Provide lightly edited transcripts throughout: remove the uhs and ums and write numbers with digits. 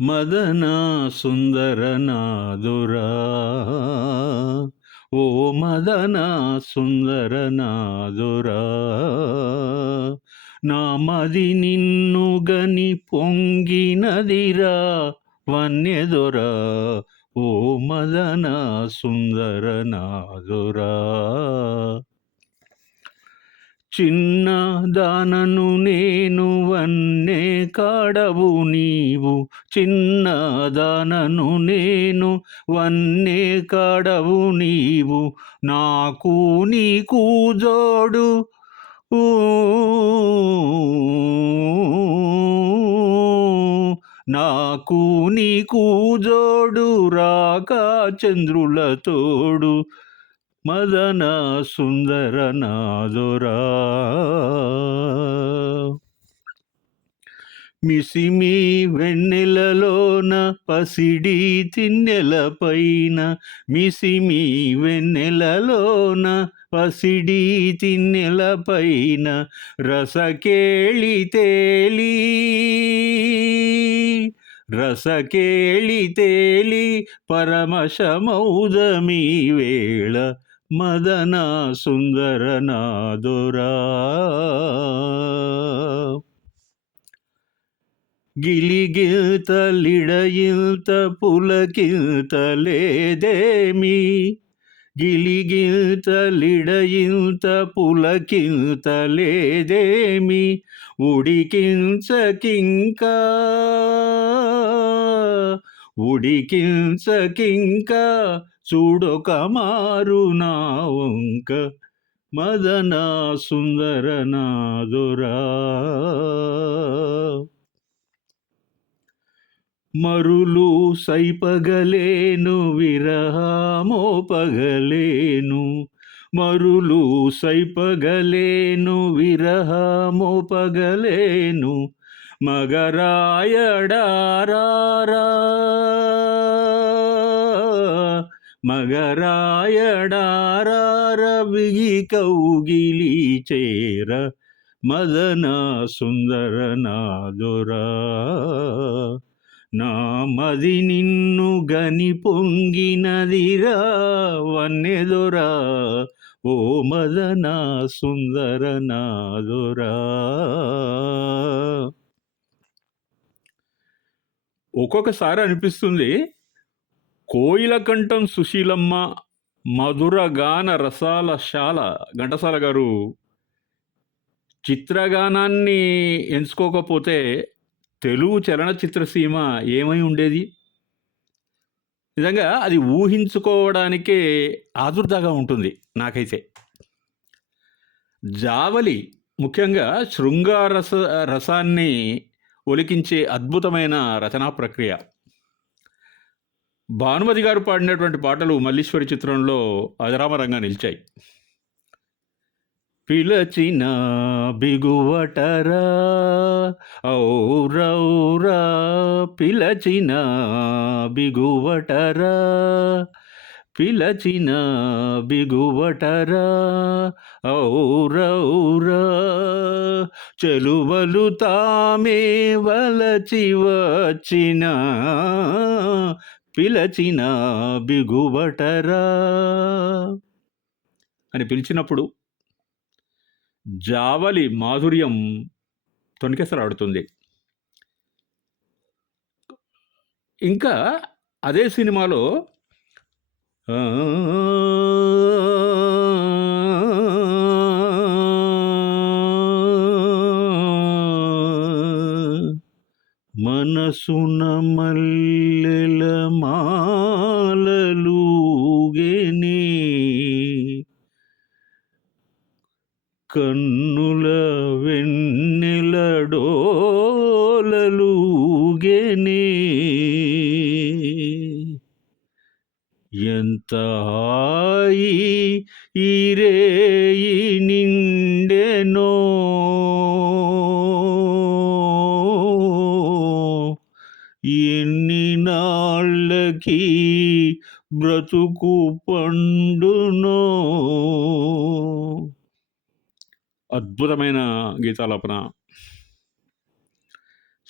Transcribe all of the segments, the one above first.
మదన సుందర నాదురా ఓ మదన సుందర నాదురా నా మది నిన్ను గని పొంగినదిరా వన్యదొరా ఓ మదన సుందర నాదురా చిన్న దానను నేను వన్నే కాడవు నీవు చిన్న దానను నేను వన్నే కాడవు నీవు నాకు నీకు జోడు ఊ, నాకు నీకు జోడు రాక చంద్రుల తోడు మదన సుందర నాదురా మిసిమి వెన్నెలలోన పసిడి తిన్నెల పైన మిసిమి వెన్నెలలోన పసిడి తిన్నెల పైన రసకేళి తేలి రసకేళి తేలి పరమశమౌదమీ వేళ మదన సుందర నాదురా గిలిగిల్తలిడయిల్త పులకిల్తలేదేమి గిలిగిల్తలిడయిల్త పులకిల్తలేదేమి ఉడికించకింకా ఉడికించకింకా చూడొక మారు నా వంక మదన సుందర నాదురా మరులు సైపగలేను విరహమోపగలేను మరులు సైపగలేను విరహమోపగలేను మగరాయడారారా మగరాయడారార బిగి కౌగిలి చేర మదన సుందర నాదురా నా మది నిన్ను గని పొంగినదిరా వన్నెదొరా ఓ మదన సుందర నాదురా ఒక్కొక్కసారి అనిపిస్తుంది కోయిల కంఠం సుశీలమ్మ మధుర గాన రసాల శాల ఘంటసాల గారు చిత్రగానాన్ని ఎంచుకోకపోతే తెలుగు చలనచిత్ర సీమ ఏమై ఉండేది? నిజంగా అది ఊహించుకోవడానికే ఆదుర్దాగా ఉంటుంది నాకైతే. జావలి ముఖ్యంగా రసాన్ని ఒలికించే అద్భుతమైన రచనా ప్రక్రియ. భానుమతి గారు పాడినటువంటి పాటలు మల్లీశ్వరి చిత్రంలో అజరామరంగా నిలిచాయి. పిలచిన బిగువటరా ఔరౌరా పిలచిన బిగువటరా పిలచిన బిగువటరా ఔరౌరా చెలువలు తామే వలచి వచ్చిన పిలచిన బిగువటరా అని పిలిచినప్పుడు జావలి మాధుర్యం తొణికెసలాడుతుంది. ఇంకా అదే సినిమాలో మనసున మల్లెల మాలలుగెనే కన్నుల వెన్నెల డోలలుగెనే ఎంత హాయి ఈ రేయి నిండెనో ఎన్ని నాళ్ళకి బ్రతుకు పండునో. అద్భుతమైన గీతాలాపన.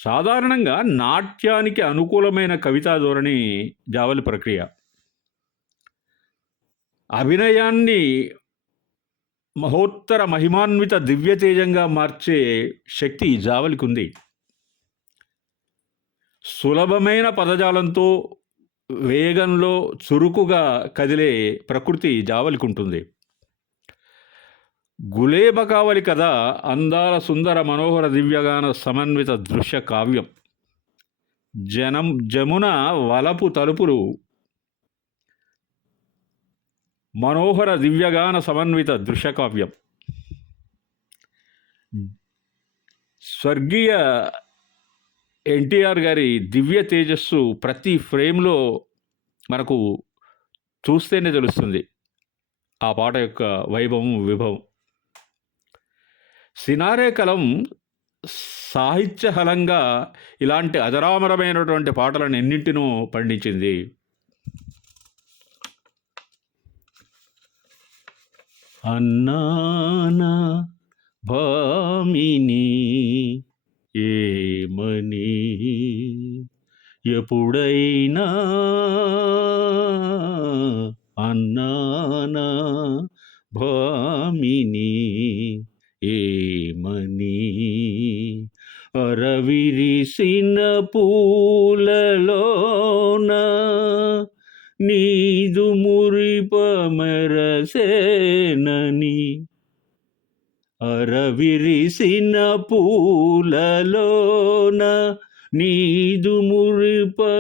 సాధారణంగా నాట్యానికి అనుకూలమైన కవితా ధోరణి జావలి ప్రక్రియ. అభినయాన్ని మహోత్తర మహిమాన్విత దివ్యతేజంగా మార్చే శక్తి ఈ జావలికుంది. సులభమైన పదజాలంతో వేగంలో చురుకుగా కదిలే ప్రకృతి జావలికుంటుంది. గులేబకావలి కథ అందాల సుందర మనోహర దివ్యగాన సమన్విత దృశ్య కావ్యం. జమున వలపు తలుపులు మనోహర దివ్యగాన సమన్విత దృశ్యకావ్యం. స్వర్గీయ ఎన్టీఆర్ గారి దివ్య తేజస్సు ప్రతి ఫ్రేమ్లో మనకు చూస్తేనే తెలుస్తుంది ఆ పాట యొక్క వైభవం, విభవం. సినారే కలం సాహిత్యహలంగా ఇలాంటి అజరామరమైనటువంటి పాటలను ఎన్నింటినో పండించింది. అన్నానా భామిని ఏమని ఎప్పుడైనా అన్నానా భామిని ఏమని అరవిరిసిన పూలలోన నీదు మురిపమెరసేనని అరవిరిసిన పూలలోన నీదు మురిపమెరసేనని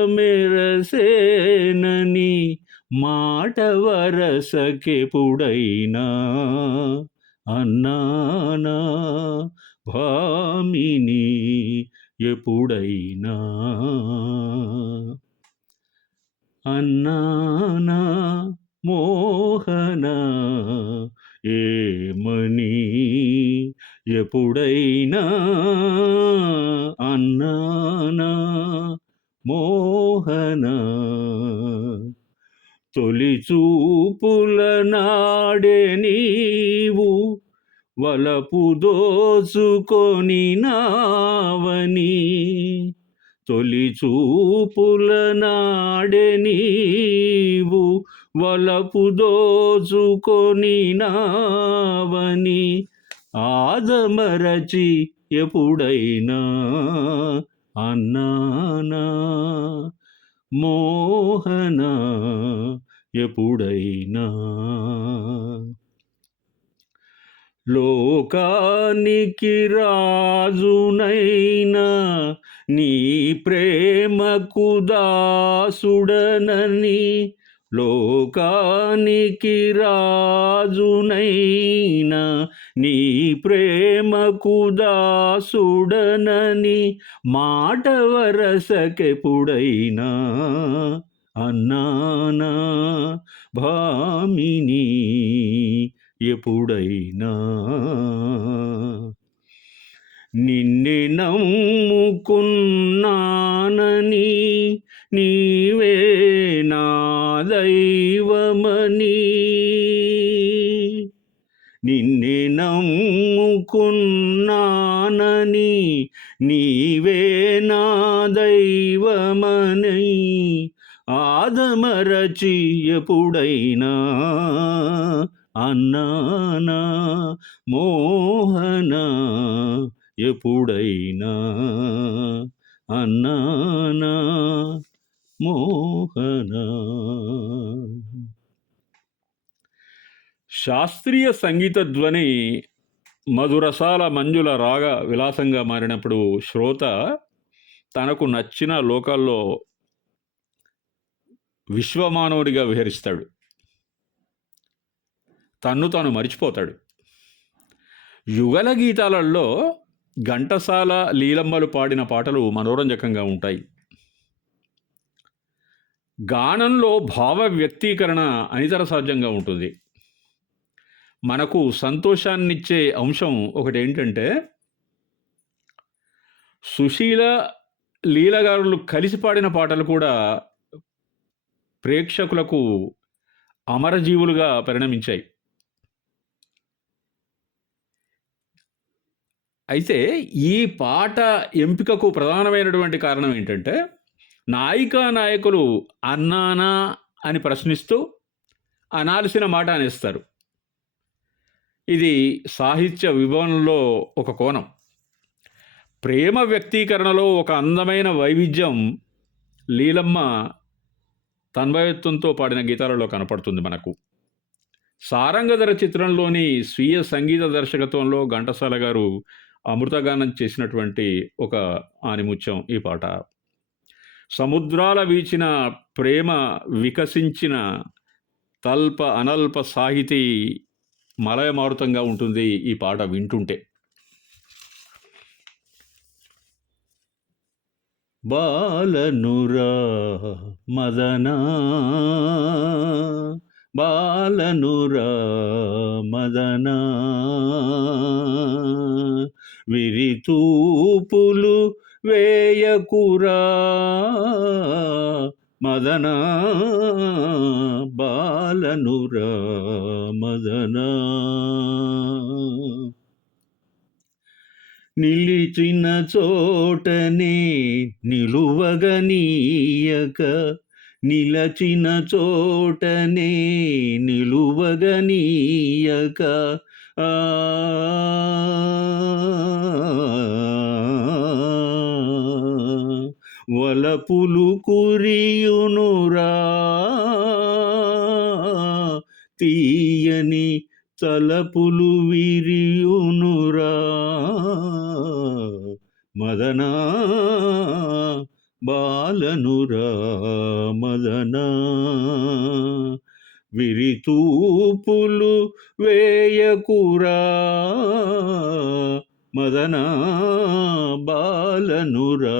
మాట వరసకెప్పుడైనా అన్నానా భామిని ఎప్పుడైనా అన్నానా మోహన ఏమని ఎప్పుడైనా అన్నానా మోహన తొలి చూపుల నాడే నీవు వలపు దోచుకొని నావని తొలి చూపుల నాడే నీవు వలపు దోచుకొని నావని ఆదమరచి ఎప్పుడైనా అన్నానా మోహన ఎప్పుడైనా లోకానికి రాజునైనా నీ ప్రేమకు దాసుడనని లోకానికి రాజునైనా నీ ప్రేమకు దాసుడనని మాట వరసకెప్పుడైనా అన్నానా భామిని ఎప్పుడైనా నిన్నే నమ్ముకున్నానని నీవే నా దైవమని నిన్నే నమ్ముకున్నానని నీవే నా దైవమని ఆదమరచి ఎప్పుడైనా అన్నానా మోహన ఎప్పుడైనా అన్నానా మోహన. శాస్త్రీయ సంగీత ధ్వని మధురసాల మంజుల రాగ విలాసంగా మారినప్పుడు శ్రోత తనకు నచ్చిన లోకాల్లో విశ్వమానవుడిగా విహరిస్తాడు, తన్ను తాను మరిచిపోతాడు. యుగల గీతాలలో ఘంటసాల, లీలమ్మలు పాడిన పాటలు మనోరంజకంగా ఉంటాయి. గానంలో భావ వ్యక్తీకరణ అనితర సాధ్యంగా ఉంటుంది. మనకు సంతోషాన్నిచ్చే అంశం ఒకటి ఏంటంటే, సుశీల, లీలగారులు కలిసి పాడిన పాటలు కూడా ప్రేక్షకులకు అమరజీవులుగా పరిణమించాయి. అయితే ఈ పాట ఎంపికకు ప్రధానమైనటువంటి కారణం ఏంటంటే, నాయికా, నాయకులు అన్నానా అని ప్రశ్నిస్తూ అనాల్సిన మాట అనేస్తారు. ఇది సాహిత్య విభవనంలో ఒక కోణం. ప్రేమ వ్యక్తీకరణలో ఒక అందమైన వైవిధ్యం లీలమ్మ తన్మయత్వంతో పాడిన గీతాలలో కనపడుతుంది మనకు. సారంగధర చిత్రంలోని స్వీయ సంగీత దర్శకత్వంలో ఘంటసాల గారు అమృతగానం చేసినటువంటి ఒక ఆణిముత్యం ఈ పాట. సముద్రాల వీచిన ప్రేమ వికసించిన అనల్ప సాహితీ మలయమారుతంగా ఉంటుంది ఈ పాట వింటుంటే. బాలనురా మదనా బాలనురా మదనా విరితూపులు వేయకురా మదనా బాలనురా మదనా నిలిచిన చోటనే నిలువగనీయక నిలచిన చోటనే నిలువగనీయక ఆ వలపులు కురియునురా తీయని తలపులు విరియునురా మదనా బాలనురా మదనా విరితూపులు వేయకురా మదనా బాలనురా